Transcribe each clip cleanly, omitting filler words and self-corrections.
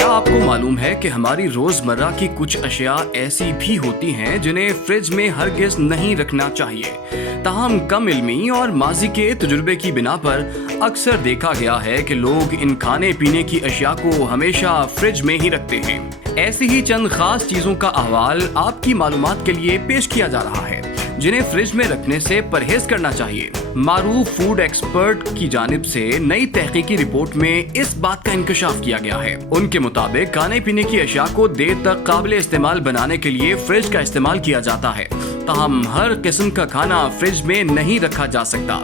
کیا آپ کو معلوم ہے کہ ہماری روزمرہ کی کچھ اشیاء ایسی بھی ہوتی ہیں جنہیں فریج میں ہرگز نہیں رکھنا چاہیے، تاہم کم علمی اور ماضی کے تجربے کی بنا پر اکثر دیکھا گیا ہے کہ لوگ ان کھانے پینے کی اشیاء کو ہمیشہ فریج میں ہی رکھتے ہیں۔ ایسی ہی چند خاص چیزوں کا احوال آپ کی معلومات کے لیے پیش کیا جا رہا ہے جنہیں فریج میں رکھنے سے پرہیز کرنا چاہیے۔ معروف فوڈ ایکسپرٹ کی جانب سے نئی تحقیقی رپورٹ میں اس بات کا انکشاف کیا گیا ہے۔ ان کے مطابق کھانے پینے کی اشیاء کو دیر تک قابل استعمال بنانے کے لیے فریج کا استعمال کیا جاتا ہے، تاہم ہر قسم کا کھانا فریج میں نہیں رکھا جا سکتا۔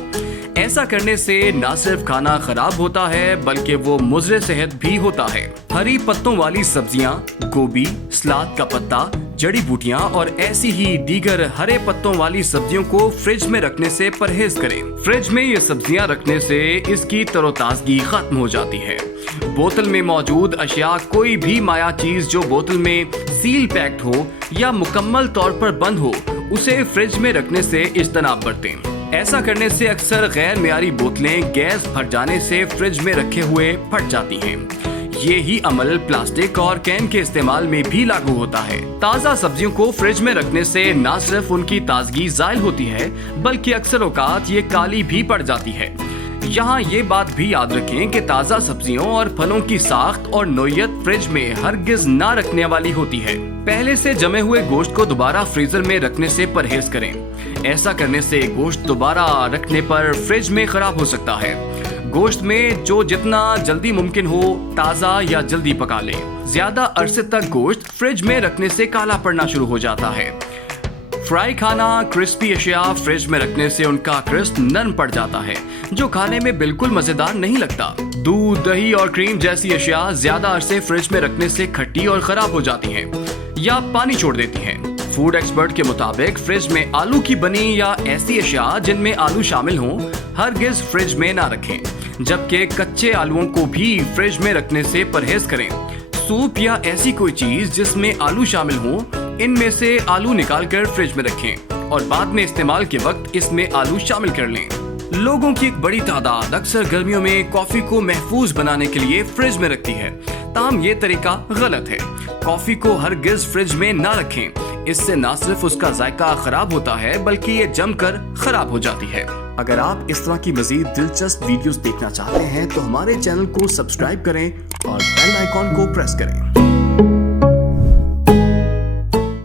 ایسا کرنے سے نہ صرف کھانا خراب ہوتا ہے بلکہ وہ مضر صحت بھی ہوتا ہے۔ ہری پتوں والی سبزیاں، گوبھی، سلاد کا پتا، جڑی بوٹیاں اور ایسی ہی دیگر ہرے پتوں والی سبزیوں کو فریج میں رکھنے سے پرہیز کریں۔ فریج میں یہ سبزیاں رکھنے سے اس کی تر و تازگی ختم ہو جاتی ہے۔ بوتل میں موجود اشیاء، کوئی بھی مائع چیز جو بوتل میں سیل پیکڈ ہو یا مکمل طور پر بند ہو، اسے فریج میں رکھنے سے اجتناب برتیں۔ ایسا کرنے سے اکثر غیر معیاری بوتلیں گیس بھر جانے سے فریج میں رکھے ہوئے پھٹ جاتی ہیں۔ یہی عمل پلاسٹک اور کین کے استعمال میں بھی لاگو ہوتا ہے۔ تازہ سبزیوں کو فریج میں رکھنے سے نہ صرف ان کی تازگی زائل ہوتی ہے بلکہ اکثر اوقات یہ کالی بھی پڑ جاتی ہے۔ یہاں یہ بات بھی یاد رکھیں کہ تازہ سبزیوں اور پھلوں کی ساخت اور نوعیت فریج میں ہرگز نہ رکھنے والی ہوتی ہے۔ پہلے سے جمے ہوئے گوشت کو دوبارہ فریزر میں رکھنے سے پرہیز کریں۔ ایسا کرنے سے گوشت دوبارہ رکھنے پر فریج میں خراب ہو سکتا ہے۔ گوشت میں جو جتنا جلدی ممکن ہو تازہ یا جلدی پکا لیں۔ زیادہ عرصے تک گوشت فریج میں رکھنے سے کالا پڑنا شروع ہو جاتا ہے۔ فرائی کھانا، کرسپی اشیاء فریج میں رکھنے سے ان کا کرسپ نرم پڑ جاتا ہے جو کھانے میں بالکل مزیدار نہیں لگتا۔ دودھ، دہی اور کریم جیسی اشیاء زیادہ عرصے فریج میں رکھنے سے کھٹی اور خراب ہو جاتی ہیں یا پانی چھوڑ دیتی ہیں۔ فوڈ ایکسپرٹ کے مطابق فریج میں آلو کی بنی یا ایسی اشیاء جن میں آلو شامل ہوں ہرگز فریج میں نہ رکھیں، جبکہ کچے آلوؤں کو بھی فریج میں رکھنے سے پرہیز کریں۔ سوپ یا ایسی کوئی چیز جس میں آلو شامل ہوں، ان میں سے آلو نکال کر فریج میں رکھیں اور بعد میں استعمال کے وقت اس میں آلو شامل کر لیں۔ لوگوں کی ایک بڑی تعداد اکثر گرمیوں میں کافی کو محفوظ بنانے کے لیے فریج میں رکھتی ہے، تاہم یہ طریقہ غلط ہے۔ کافی کو ہرگز فریج میں نہ رکھیں، اس سے نہ صرف اس کا ذائقہ خراب ہوتا ہے بلکہ یہ جم کر خراب ہو جاتی ہے۔ اگر آپ اس طرح کی مزید دلچسپ ویڈیوز دیکھنا چاہتے ہیں تو ہمارے چینل کو سبسکرائب کریں اور بیل آئیکن کو پریس کریں۔